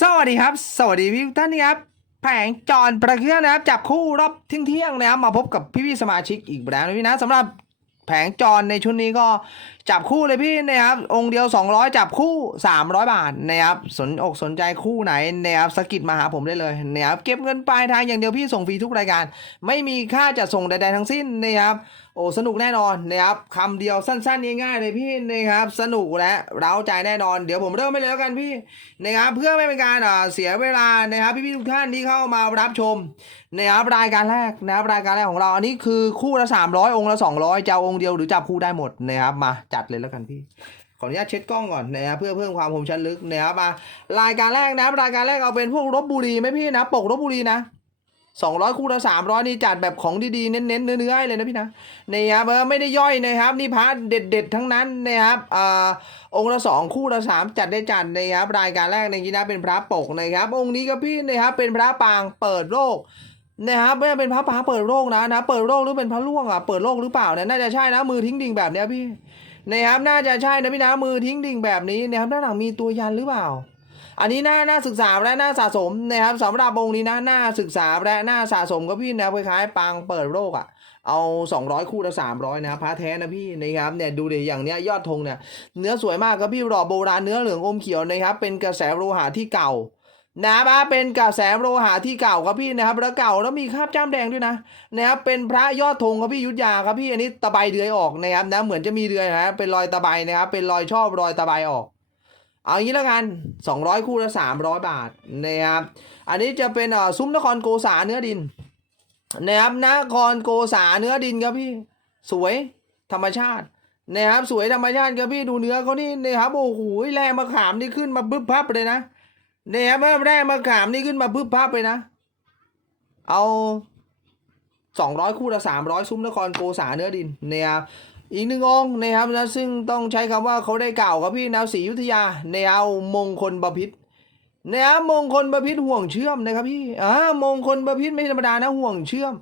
สวัสดีครับ สวัสดีพี่ท่านนะครับ แผงจอนประเครื่องนะครับจับคู่รอบเที่ยงๆนะครับมาพบกับพี่ๆสมาชิกอีกแล้วนะพี่นะสำหรับแผงจอนในชุดนี้ก็จับคู่เลยพี่นะครับ องค์เดียว 200 จับคู่ 300 บาทนะครับสนอกสนใจคู่ไหนนะครับสกิดมาหาผมได้เลยนะครับเก็บเงินปลายทางอย่างเดียวพี่ส่งฟรีทุกรายการ ไม่มีค่าจัดส่งใดๆทั้งสิ้นนะครับ โอ้สนุกแน่นอนนะครับคำเดียวสั้นๆง่ายๆเลยพี่นะครับสนุกและเร้าใจแน่นอนเดี๋ยวผมเริ่มไปเลยแล้วกันพี่นะครับเพื่อไม่เป็นการอ่าเสียเวลานะครับพี่ๆทุกท่านที่เข้ามารับชมนะครับรายการแรกนะครับรายการแรกของเราอันนี้คือคู่ละ300 องค์ละ 200จะเอาองค์เดียวหรือจับคู่ได้หมดนะครับมาจัดเลยแล้วกันพี่ขออนุญาตเช็ดกล้องก่อนนะครับเพื่อเพิ่มความคมชัดลึกนะครับมารายการแรกนะครับรายการแรกเอาเป็นพวกรบบุรีไหมพี่นะปกรบบุรีนะ 200 คู่ละ300 นี่จัดแบบของดีๆ เน้นๆ เนื้อๆเลยนะพี่นะนี่ครับเออไม่ได้ย่อยนะครับ นี่พาร์เด็ดๆ ทั้งนั้นนะครับอ่าองค์ละสองคู่ละสามจัดได้จัดนะครับรายการแรกในนี้นะเป็นพระปกนะครับ องค์นี้ก็พี่นะครับเป็นพระปางเปิดโลกนะครับไม่ใช่เป็นพระปางเปิดโลกนะนะ เปิดโลกหรือเป็นพระล่วงอะเปิดโลกหรือเปล่าเนี่ยน่าจะใช่นะมือทิ้งดิ่งแบบเนี้ยพี่นะครับน่าจะใช่นะพี่นะมือทิ้งดิ่งแบบนี้นะครับด้านหลังมีตัวยันหรือเปล่า อันนี้น่าน่าศึกษาและน่าสะสมนะครับสำหรับองค์นี้นะน่าศึกษาและน่าสะสมก็พี่นะคล้ายๆปางเปิดโลกอะเอา 200 คู่ละ300 นะพระแท้นะพี่นะครับเนี่ยดูดิอย่างเนี้ยยอดธงเนี่ยเนื้อสวยมากครับพี่หล่อโบราณเนื้อเหลืองอมเขียวนะครับเป็นกระแสโลหะที่เก่านะครับเป็นกระแสโลหะที่เก่าครับพี่นะครับแล้วเก่าแล้วมีคราบจ้ำแดงด้วยนะนะครับเป็นพระยอดธงครับพี่ยุทธยาครับพี่อันนี้ตะไบเดือยออกนะครับนะเหมือนจะมีเดือยนะเป็นรอยตะไบนะครับเป็นรอยชอบรอยตะไบออก เอางี้แล้วกัน 200 คู่ละ 300 บาทนะครับ อันนี้จะเป็นอ่อซุ้มนครโกษาเนื้อดินนะครับนครโกษาเนื้อดินครับพี่ สวยธรรมชาตินะครับสวยธรรมชาติครับพี่ดูเนื้อเขานี่นะครับโอ้โหแร่มะขามนี่ขึ้นมาบึ้บพับเลยนะนะครับแร่มะขามนี่ขึ้นมาบึ้บพับเลยนะ เอาสองร้อยคู่ละสามร้อยซุ้มนครโกษาเนื้อดินนะครับ อีกหนึ่งองค์นะครับนะซึ่งต้องใช้คำว่าเขาได้กล่าวครับพี่แนวศรียุทธยาแนวมงคลบพิษนะครับมงคลประพิษห่วงเชื่อมนะครับพี่อ่ามงคลประพิษไม่ธรรมดานะห่วงเชื่อม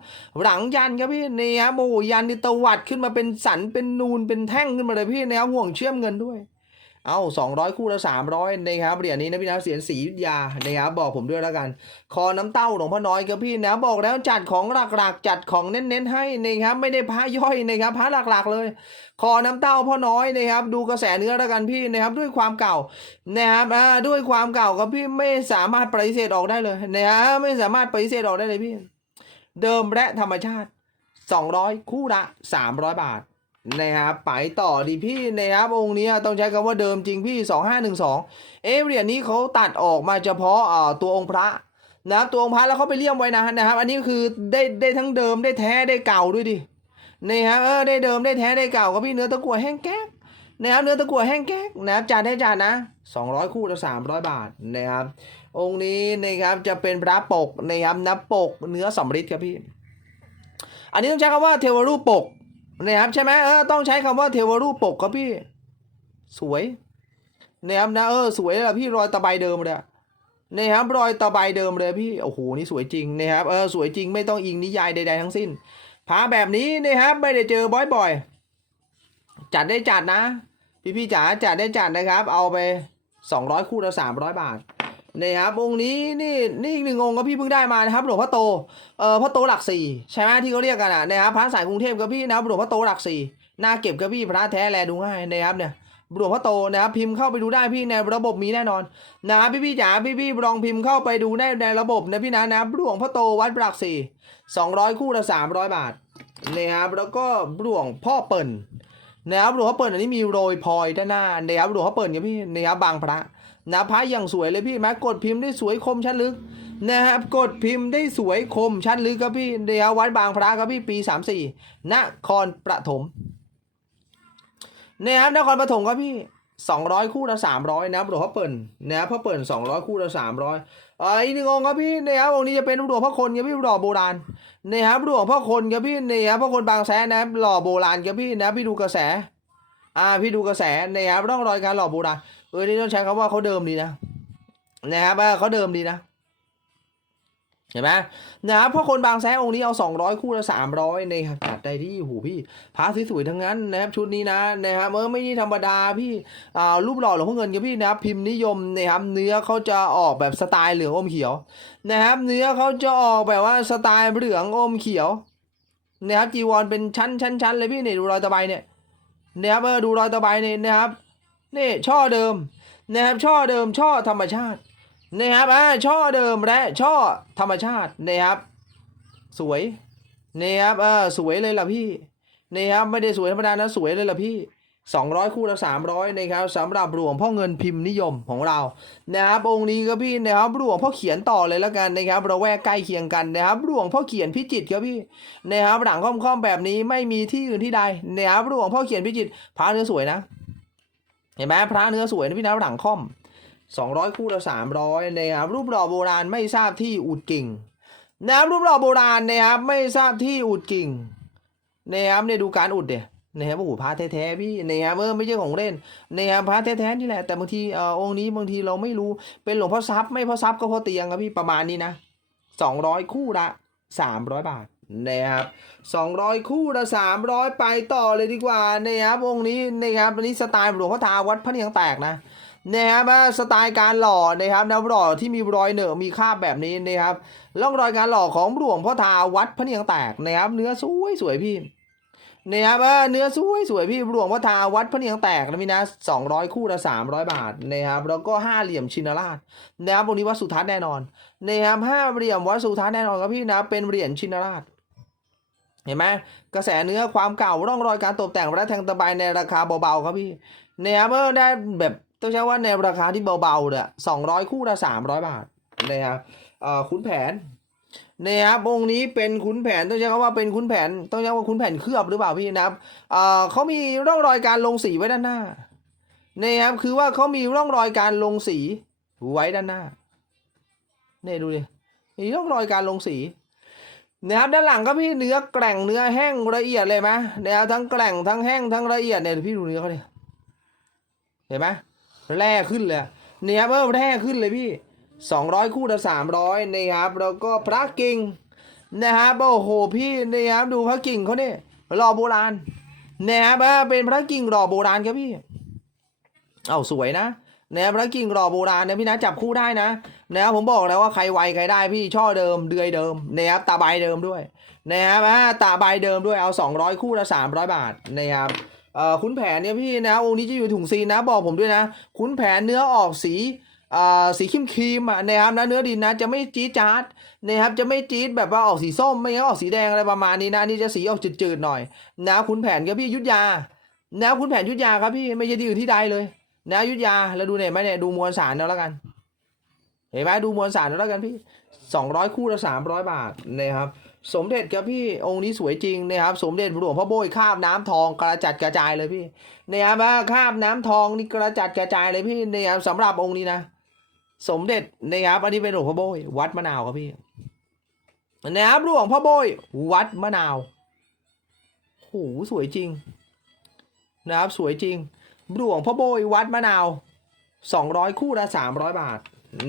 หลังยันครับพี่นี่ยโบโอ้โหยันนี่ตวัดขึ้นมาเป็นสันเป็นนูนเป็นแท่งขึ้นมาเลยพี่นะครับห่วงเชื่อมเงินด้วย เอา200 คู่ละ300นะครับเหรียญนี้นะพี่นะเสียนสียุทธยานะครับบอกผมด้วยแล้วกัน คอน้ำเต้าหลวงพ่อน้อยครับพี่นะบอกแล้วจัดของหลักๆ จัดของเน้นๆให้นะครับไม่ได้พระย่อยนะครับพระหลักๆเลย คอน้ำเต้าพ่อน้อยนะครับดูกระแสเนื้อแล้วกันพี่นะครับด้วยความเก่านะครับอ่าด้วยความเก่าครับพี่ไม่สามารถปฏิเสธออกได้เลยนะฮะไม่สามารถปฏิเสธออกได้เลยพี่ เดิมและธรรมชาติ 200 คู่ละ300 บาท นะครับไปต่อดีพี่นะครับองค์นี้ต้องใช้คำว่าเดิมจริงพี่ 2512 เอเหรียญนี้เขาตัดออกมาเฉพาะตัวองค์พระนะครับตัวองค์พระแล้วเขาไปเลี่ยมไว้นะนะครับ อันนี้คือได้ได้ทั้งเดิมได้แท้ได้เก่าด้วยดินี่ครับเออได้เดิมได้แท้ได้เก่าครับพี่เนื้อตะกั่วแห้งแก๊กนะครับเนื้อตะกั่วแห้งแก๊กนะครับจานได้จานนะ200 คู่ละ300 บาทนะครับ องค์นี้นะครับจะเป็นพระปกนะครับนับปกเนื้อสำริดครับพี่ อันนี้ต้องใช้คำว่าเทวรูปปก นะครับใช่ไหมเออต้องใช้คำว่าเทวรูปปกครับพี่ สวยนะครับนะเออสวยละพี่รอยตะไบเดิมเลยนะครับรอยตะไบเดิมเลยพี่โอ้โหนี่สวยจริงนะครับเออสวยจริงไม่ต้องอิงนิยายใดๆทั้งสิ้นพระแบบนี้นะครับไม่ได้เจอบ่อยๆ จัดได้จัดนะพี่พี่ๆจ๋าจัดได้จัดนะครับ เอาไป 200 คู่ละ300 บาท นี่ครับองค์นี้นี่นี่อีกหนึ่งองค์ก็พี่เพิ่งได้มานะครับหลวงพ่อโตเออพ่อโตหลักสี่ใช่ไหมที่เขาเรียกกันอะนะครับพระสายกรุงเทพกับพี่นะครับหลวงพ่อโตหลักสี่หน้าเก็บกับพี่พระแท้แลดูง่ายนะครับเนี่ยหลวงพ่อโตนะครับพิมพ์เข้าไปดูได้พี่ในระบบมีแน่นอนนะครับพี่พี่จ๋าพี่พี่ลองพิมพ์เข้าไปดูในในระบบนะพี่นะนะครับหลวงพ่อโตวัดหลักสี่200คู่ละ300บาทนะครับแล้วก็หลวงพ่อเปิ่นนะครับหลวงพ่อเปิ่นอันนี้มีโรยพลอยด้านหน้านะครับหลวงพ่อเปิ่นครับพี่นะครับบางพระ นะพระอย่างสวยเลยพี่แม้กดพิมพ์ได้สวยคมชั้นลึกนะครับกดพิมพ์ได้สวยคมชั้นลึกครับพี่นะครับวัดบางพระครับพี่ปีสามสี่นครปฐมนะครับนครปฐมครับพี่สองร้อยคู่ละสามร้อยนะครับหลวงพ่อเปิ่นนะครับพ่อเปิ่นสองร้อยคู่ละสามร้อยไอ้นี่งงครับพี่นะครับองค์นี้จะเป็นหลวงพ่อคนครับพี่หล่อโบราณนะครับหลวงพ่อคนครับพี่นะครับพ่อคนบางแสนนะครับหล่อโบราณครับพี่นะพี่ดูกระแส อ่าพี่ดูกระแสนะครับร่องรอยการหล่อโบราณเออนี่ต้องใช้คำว่าเขาเดิมดีนะนะครับว่าเขาเดิมดีนะเห็นไหมนะครับเพราะคนบางแสนองค์นี้เอา200 คู่ละ300นะครับจัดได้ที่หูพี่พระสวยๆทั้งนั้นนะครับชุดนี้นะนะครับเออไม่ธรรมดาพี่อ่ารูปหล่อหลวงพ่อเงินกับพี่นะครับพิมพ์นิยมนะครับเนื้อเขาจะออกแบบสไตล์เหลืองอมเขียวนะครับเนื้อเขาจะออกแบบว่าสไตล์เหลืองอมเขียวนะครับจีวรเป็นชั้นชั้นชั้นเลยพี่เนี่ยดูรอยตะไบเนี่ย นะครับเออดูรอยตะไบเนี่ยนะครับนี่ช่อเดิมนะครับช่อเดิมช่อธรรมชาตินะครับอ่าช่อเดิมและช่อธรรมชาตินะครับ สวยนะครับเออสวยเลยล่ะพี่นะครับไม่ได้สวยธรรมดานะสวยเลยล่ะพี่ สองร้อยคู่ละสามร้อยนะครับสำหรับหลวงพ่อเงินพิมพ์นิยมของเรานะครับองค์นี้ก็พี่นะครับหลวงพ่อเขียนต่อเลยแล้วกันนะครับเราแวกใกล้เคียงกันนะครับหลวงพ่อเขียนพิจิตครับพี่นะครับหลังค่อมๆแบบนี้ไม่มีที่อื่นที่ใดนะครับหลวงพ่อเขียนพิจิตพระเนื้อสวยนะ เห็นไหมพระเนื้อสวยนะพี่นะหลังค่อมสองร้อยคู่ละสามร้อยนะครับรูปหล่อโบราณไม่ทราบที่อุดกิ่งนะครับรูปหล่อโบราณนะครับไม่ทราบที่อุดกิ่งนะครับเนี่ยดูการอุดเดี๋ย นะครับโอ้โหพระแท้ๆพี่นะครับเออไม่ใช่ของเล่นนะครับพระแท้ๆนี่แหละแต่บางทีเอ่อองค์นี้บางทีเราไม่รู้เป็นหลวงพ่อทรัพย์ไม่พ่อทรัพย์ก็พ่อเตียงครับพี่ประมาณนี้นะสองร้อยคู่ละสามร้อยบาทนะครับสองร้อยคู่ละสามร้อยไปต่อเลยดีกว่านะครับองค์นี้นะครับอันนี้สไตล์หลวงพ่อทาวัดพระเนียงแตกนะนะครับสไตล์การหล่อนะครับนะหล่อที่มีรอยเหนอะมีคราบแบบนี้นะครับร่องรอยการหล่อของหลวงพ่อทาวัดพระเนียงแตกนะครับเนื้อสวยสวยพี่ เนะครับว่าเนื้อสวยสวยพี่หลวงพ่อทาวัดพระเนียงแตกนะพี่นะสองร้อยคู่ละสามร้อยบาทนะครับแล้วก็ห้าเหลี่ยมชินราชนะครับตรงนี้วัดสุทัศน์แน่นอนนะครับห้าเหลี่ยมวัดสุทัศน์แน่นอนครับพี่นะเป็นเหรียญชินราชเห็นไหมกระแสเนื้อความเก่าร่องรอยการตกแต่งและแทงตะไบในราคาเบาๆครับพี่นะครับเออได้แบบต้องใช้ว่าในราคาที่เบาๆเนี่ยสองร้อยคู่ละสามร้อยบาทนะครับเอ่อขุนแผน นะครับองค์นี้เป็นขุนแผนต้องใช้คำว่าเป็นขุนแผน ต้องใช้ว่าขุนแผนเคลือบหรือเปล่าพี่นะครับเอ่อเขามีร่องรอยการลงสีไว้ด้านหน้านะครับคือว่าเขามีร่องรอยการลงสีไว้ด้านหน้าเนี่ยดูดิมีร่องรอยการลงสีนะครับด้านหลังก็พี่เนื้อแกร่งเนื้อแห้งละเอียดเลยไหมนะครับทั้งแกร่งทั้งแห้งทั้งละเอียดเนี่ยพี่ดูเนื้อเขาดิเห็นไหมแร่ขึ้นเลยเนี่ยครับเออแร่ขึ้นเลยพี่ สองร้อยคู่ละสามร้อยนะครับแล้วก็พระกิ่งนะครับโอ้โหพี่นะครับดูพระกิ่งเขาเนี่ยหล่อโบราณนะครับเป็นพระกิ่งหล่อโบราณครับพี่เอาสวยนะนะครับพระกิ่งหล่อโบราณเนี่ยพี่นะจับคู่ได้นะนะครับผมบอกแล้วว่าใครไวใครได้พี่ช่อเดิมเดือยเดิมนะครับตาใบเดิมด้วยนะครับตาใบเดิมด้วยเอา 200 คู่ละ300 บาทนะครับเอ่อขุนแผนเนี่ยพี่นะองค์นี้จะอยู่ถุงซีนนะบอกผมด้วยนะขุนแผนเนื้อออกสี สีครีมครีมอะนะครับนะเนื้อดินนะจะไม่จี๊ดจ๊าดนะครับจะไม่จี๊ดแบบว่าออกสีส้มไม่งั้นออกสีแดงอะไรประมาณนี้นะนี่จะสีออกจืดๆหน่อยนะขุนแผนครับพี่ยุทธยานะขุนแผนยุทธยาครับพี่ไม่ใช่ที่อื่นที่ใดเลย นะยุทธยาแล้วดูเนี่ยไหมเนี่ยดูมวลสารเอาแล้วกัน เห็นไหมดูมวลสารแล้วกันพี่สองร้อยคู่ละสามร้อยบาทนะครับสมเด็จครับพี่องค์นี้สวยจริงนะครับสมเด็จหลวงพ่อโบยคาบน้ำทองกระจัดกระจายเลยพี่นะครับว่าคาบน้ำทองนี่กระจัดกระจายเลยพี่นะครับสำหรับองค์นี้นะ สมเด็จนะครับ อันนี้เป็นหลวงพ่อโบยวัดมะนาวครับพี่นะครับหลวงพ่อโบยวัดมะนาวโหสวยจริง นะครับสวยจริงหลวงพ่อโบยวัดมะนาวสองร้อยคู่ละสามร้อยบาท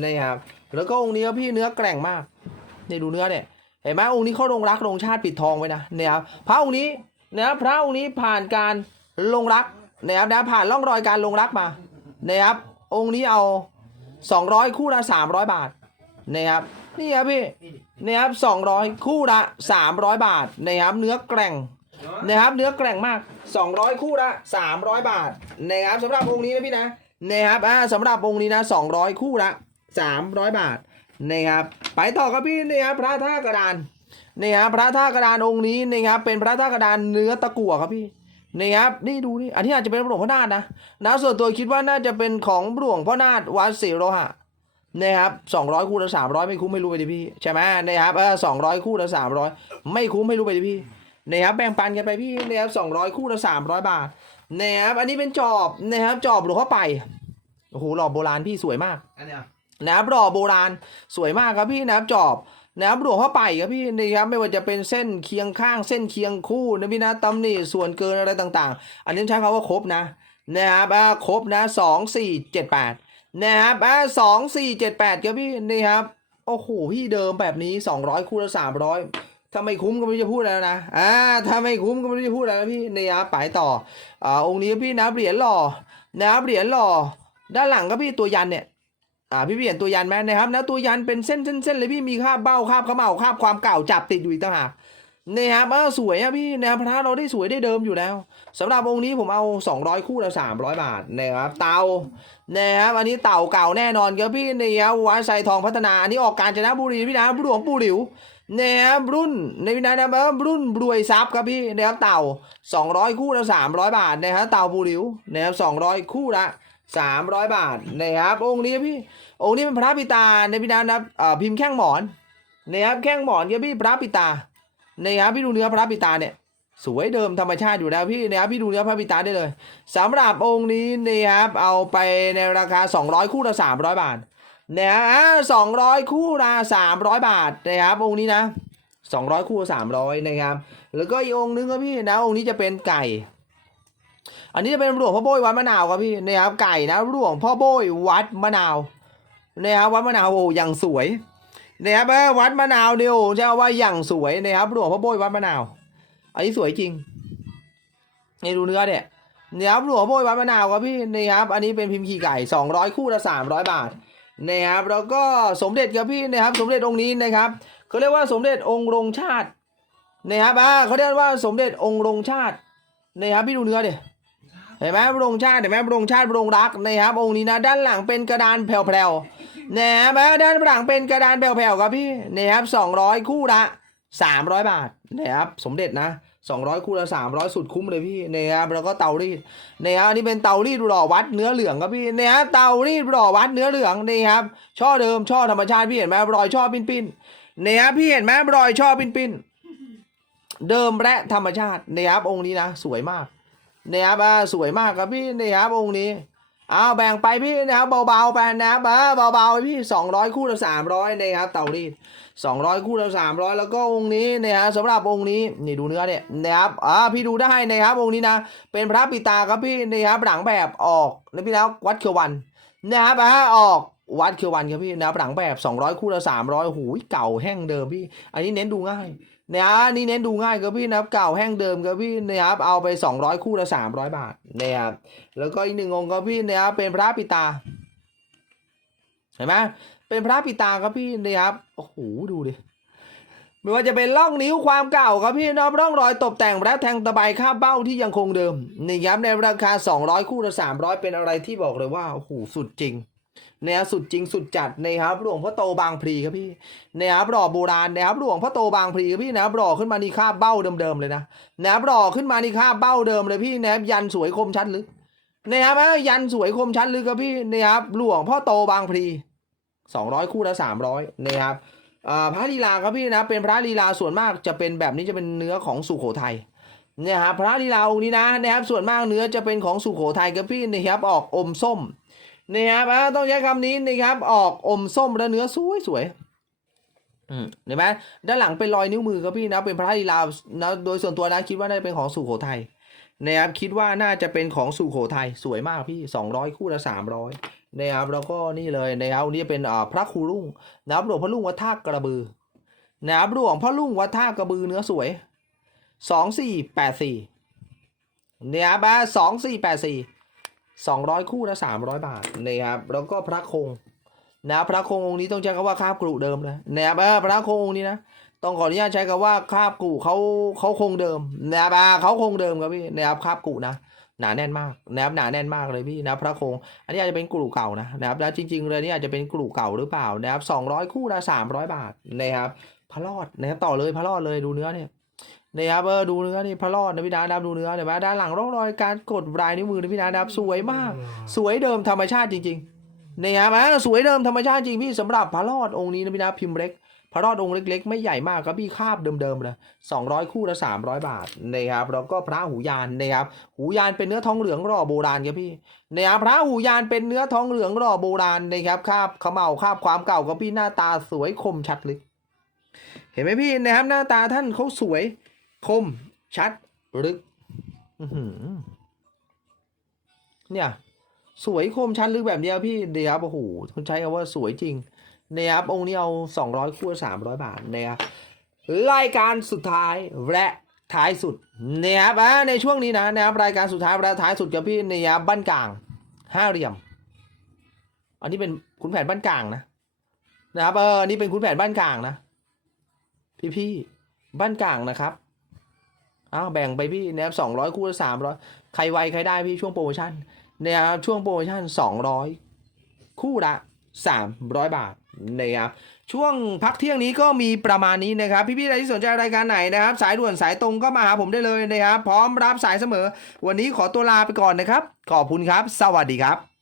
นี่ครับแล้วก็องค์นี้ครับพี่เนื้อแกร่งมากเนี่ยดูเนื้อเนี่ยเห็นไหมองค์นี้เขาลงรักลงชาติปิดทองไว้นะเนี่ยครับพระองค์นี้นะครับพระองค์นี้ผ่านการลงรักนะครับนะผ่านร่องรอยการลงรักมานะครับองค์นี้เอา 200คู่ละ300บาทนะครับนี่ครับพี่นะครับ200คู่ละ300บาทนะครับเนื้อแกร่งนะครับเนื้อแกร่งมาก200คู่ละ300บาทนะครับสำหรับองค์นี้นะพี่นะนะครับอ่าสำหรับองค์นี้นะ200คู่ละ300บาทนะครับไปต่อครับพี่นี่ครับพระท่ากระดานนี่ครับพระท่ากระดานองค์นี้นะครับเป็นพระท่ากระดานเนื้อตะกั่วครับพี่ นี่ครับนี่ดูนี่อันนี้อาจจะเป็นหลวงพ่อนาฏนะนะส่วนตัวคิดว่าน่าจะเป็นของหลวงพ่อนาฏวัดศรีโลหะนะครับ200คู่ละ300ไม่คุ้มไม่รู้ไปดิพี่ใช่ไหมนะครับเออ200คู่ละ300ไม่คุ้มไม่รู้ไปดิพี่นะครับแบ่งปันกันไปพี่นะครับ200คู่ละ300บาทนะครับอันนี้เป็นจอบนะครับจอบหลวงพ่อไปโอ้โหหล่อโบราณพี่สวยมากอันเนี้ยนะครับหล่อโบราณสวยมากครับพี่นะครับจอบ นะครับหลวงพ่อไปครับพี่นะครับไม่ว่าจะเป็นเส้นเคียงข้างเส้นเคียงคู่นะพี่นะตำหนิส่วนเกินอะไรต่างๆ อันนี้ใช้คำว่าครบนะนะครับครบนะสองสี่เจ็ดแปดนะครับสองสี่เจ็ดแปดครับพี่นี่ครับโอ้โหพี่เดิมแบบนี้สองร้อยคู่ละสามร้อยถ้าไม่คุ้มก็ไม่รู้จะพูดแล้วนะ อ่า ถ้าไม่คุ้มก็ไม่รู้จะพูดแล้วนะพี่นี่ครับไปต่อ อ่า องค์นี้พี่นะเหรียญหล่อนะเหรียญหล่อ ด้านหลังก็พี่ตัวยันเนี่ย อ่าพี่พี่เห็นตัวยันไหมนะครับนะตัวยันเป็นเส้นเส้นเส้นเลยพี่มีคาบเบ้าคาบเขม่าคาบความเก่าจับติดอยู่อีกต่างหากนี่ครับเออสวยอะพี่นะครับพระเราได้สวยได้เดิมอยู่แล้วสำหรับองค์นี้ผมเอา 200 คู่ละ300 บาทนะครับเตานะครับอันนี้เต่าเก่าแน่นอนครับพี่นี่ครับวัดไซทองพัฒนาอันนี้ออกการจนบุรีพี่นะหลวงปู่หลิวนะครับรุ่นในพี่นะนะครับรุ่นรวยทรัพย์ครับพี่นะครับเต่า 200 คู่ละ300 บาทนะครับเต่าปู่หลิวนะครับ200 คู่ละ 300 บาทนะครับองค์นี้พี่องค์นี้เป็นพระปิตาในพินานะครับพิมพ์แข้งหมอนนะครับแข้งหมอนครับพี่พระปิตานะครับพี่ดูเนื้อพระปิตาเนี่ยสวยเดิมธรรมชาติอยู่แล้วพี่นะครับพี่ดูเนื้อพระปิตาได้เลยสำหรับองค์นี้นะครับเอาไปในราคา 200 คู่ละ300 บาทนะครับสองร้อยคู่ละ300บาทนะครับองค์นี้นะ200คู่ละ300นะครับแล้วก็อีกองค์นึงครับพี่นะองค์นี้จะเป็นไก่ อันนี้จะเป็นหลวงพ่อโบยวัดมะนาวครับพี่นะครับไก่นะหลวงพ่อโบยวัดมะนาวนะครับวัดมะนาวโอ้ย่างสวยนะครับวัดมะนาวเดียวจะว่าอย่างสวยนะครับหลวงพ่อโบยวัดมะนาว อันนี้สวยจริงนี่ดูเนื้อเนี่ยนะครับหลวงพ่อโบยวัดมะนาวครับพี่นะครับอันนี้เป็นพิมพ์ขี่ไก่200คู่ละ300บาทนะครับแล้วก็สมเด็จครับพี่นะครับสมเด็จองค์นี้นะครับเขาเรียกว่าสมเด็จองค์รงชาตินะครับอ่าเขาเรียกว่าสมเด็จองค์รงชาตินะครับพี่ดูเนื้อเดี๋ย ห็นไหมพระองค์ชาติเห็นไหมพระองค์ชาติพระองค์รักนะครับองค์นี้นะด้านหลังเป็นกระดานแผ่วๆนะครับด้านหลังเป็นกระดานแผ่วๆครับพี่นะครับสองร้อยคู่ละสามร้อยบาทนะครับสมเด็จนะสองร้อยคู่ละสามร้อยสุดคุ้มเลยพี่นะครับแล้วก็เตารีดนะครับอันนี้เป็นเตารีดหล่อวัดเนื้อเหลืองครับพี่นะครับเตารีดหล่อวัดเนื้อเหลืองนี่ครับช่อเดิมช่อธรรมชาติพี่เห็นไหมรอยช่อปิ้นๆนะครับพี่เห็นไหมรอยช่อปิ้นๆเดิมและธรรมชาตินะครับองค์นี้นะ สวยมาก นะครับสวยมากครับพี่นะครับองค์นี้เอาแบ่งไปพี่นะครับเบาๆไปนะครับเบาๆพี่สองร้อยคู่ละสามร้อยนะครับเต่ารีดสองร้อยคู่ละสามร้อยแล้วก็องค์นี้นะครับสำหรับองค์นี้นี่ดูเนื้อเนี่ยนะครับอ่าพี่ดูได้นะครับองค์นี้นะ เป็นพระปิตาครับพี่นะครับหลังแบบออกนะพี่แล้ววัดเขียววันนะครับอ่าออกวัดเขียววันครับพี่นะครับหลังแบบ200คู่ละ300หูยเก่าแห้งเดิมพี่ อันนี้เน้นดูง่าย นะนี่เน้นดูง่ายครับพี่นะครับเก่าแห้งเดิมครับพี่นะครับเอาไป 200 คู่ละ 300 บาทนะครับแล้วก็อีกหนึ่งองค์ครับพี่นะครับเป็นพระปิตาเห็นไหมเป็นพระปิตาครับพี่นะครับโอ้โหดูดิไม่ว่าจะเป็นร่องนิ้วความเก่าครับพี่นะครับร่องรอยตกแต่งและแทงตะไบข้าเบ้าที่ยังคงเดิมนี่ครับในราคา 200 คู่ละ300 เป็นอะไรที่บอกเลยว่าโอ้โหสุดจริง เนี่ยสุดจริงสุดจัดนะครับหลวงพ่อโตบางพลีครับพี่นะครับหล่อโบราณนะครับหลวงพ่อโตบางพลีครับพี่นะครับหล่อขึ้นมานี่คาเบ้าเดิมๆเลยนะนะครับหล่อขึ้นมานี่คาเบ้าเดิมเลยพี่นะครับยันสวยคมชัดลึกนะครับเอ้ยยันสวยคมชัดลึกครับพี่นะครับหลวงพ่อโตบางพลีสองร้อยคู่ละสามร้อยนะครับพระลีลาครับพี่นะเป็นพระลีลาส่วนมากจะเป็นแบบนี้จะเป็นเนื้อของสุโขทัยเนี่ยครับพระลีลาองค์นี้นะนะครับส่วนมากเนื้อจะเป็นของสุโขทัยครับพี่นะครับออกอมส้ม นะครับต้องใช้คำนี้นะครับ ออกอมส้มแล้วเนื้อสวยสวยอืมเห็นไหมด้านหลังเป็นรอยนิ้วมือครับพี่นะเป็นพระลีลานะโดยส่วนตัวนะคิดว่าน่าจะเป็นของสุโขทัยนะครับคิดว่าน่าจะเป็นของสุโขทัยสวยมากพี่สองร้อยคู่ละสามร้อยนะครับแล้วก็นี่เลยนะครับนนี้เป็นอ่าพระครูรุ่งนะครับหลวงพ่อรุ่งวัดท่ากระบือนะครับหลวงพ่อรุ่งวัดท่ากระบือเนื้อสวยสองสี่แปดสี่นะครับสอ งสี่แปดสี่สองร้อยคู่ละสามร้อยบาทนะครับแล้วก็พระคงนะพระคงองค์นี้ต้องใช้คำว่าคาบกรุเดิมนะนะครับพระคงองค์นี้นะต้องขออนุญาตใช้คำว่าคาบกรุเขาเขาคงเดิมนะครับอ่าเขาคงเดิมครับพี่นะครับคาบกรุนะหนาแน่นมากนะครับหนาแน่นมากเลยพี่นะพระคง อันนี้อาจจะเป็นกรุเก่านะนะครับแล้วจริงๆเลยนี่อาจจะเป็นกรุเก่าหรือเปล่านะครับสองร้อยคู่ละสามร้อยบาทนะครับพระรอดนะครับต่อเลยพระรอดเลยดูเนื้อเนี่ย นะครับเออดูเนื้อนี่พระรอดนะพี่ดานะครับดูเนื้อเห็นไหมด้านหลังร่องรอยการกดลายนิ้วมือนะพี่ดานะครับสวยมาก สวยเดิมธรรมชาติจริงๆนี่ครับอะสวยเดิมธรรมชาติจริงพี่สำหรับพระรอดองค์นี้นะพี่นะพิมพ์เล็กพระรอดองค์เล็กๆ ไม่ใหญ่มากครับพี่คาบเดิมๆเลย200คู่ละ300บาทนะครับแล้วก็พระหูยานนะครับหูยานเป็นเนื้อทองเหลืองหล่อโบราณครับพี่นะครับพระหูยานเป็นเนื้อทองเหลืองหล่อโบราณนะครับคาบเขม่าคาบความเก่าครับพี่หน้าตาสวยคมชัดลึก เห็นไหมพี่นะครับหน้าตาท่านเขาสวย คม ชัด ลึกเนี่ย สวยคมชัดลึกแบบเนี้ยพี่เดียวโอ้โหคุณใช้คำว่าสวยจริงนะครับ องค์นี้เอา200คู่ละ300บาทนะครับรายการสุดท้ายและท้ายสุดนะครับอ่าในช่วงนี้นะนะครับรายการสุดท้ายและท้ายสุดกับพี่นะครับบ้านกลางห้าเหลี่ยม อันนี้เป็นขุนแผนบ้านกลางนะนะครับเอออันนี้เป็นขุนแผนบ้านกลางนะ พี่พี่บ้านกลางนะครับ อ้าวแบ่งไปพี่นะครับสองร้อยคู่ละสามร้อยใครไวใครได้พี่ช่วงโปรโมชั่นนะครับช่วงโปรโมชั่นสองร้อยคู่ละสามร้อยบาทนะครับช่วงพักเที่ยงนี้ก็มีประมาณนี้นะครับพี่ๆใครที่สนใจรายการไหนนะครับ สายด่วนสายตรงก็มาหาผมได้เลยนะครับ พร้อมรับสายเสมอ วันนี้ขอตัวลาไปก่อนนะครับ ขอบคุณครับ สวัสดีครับ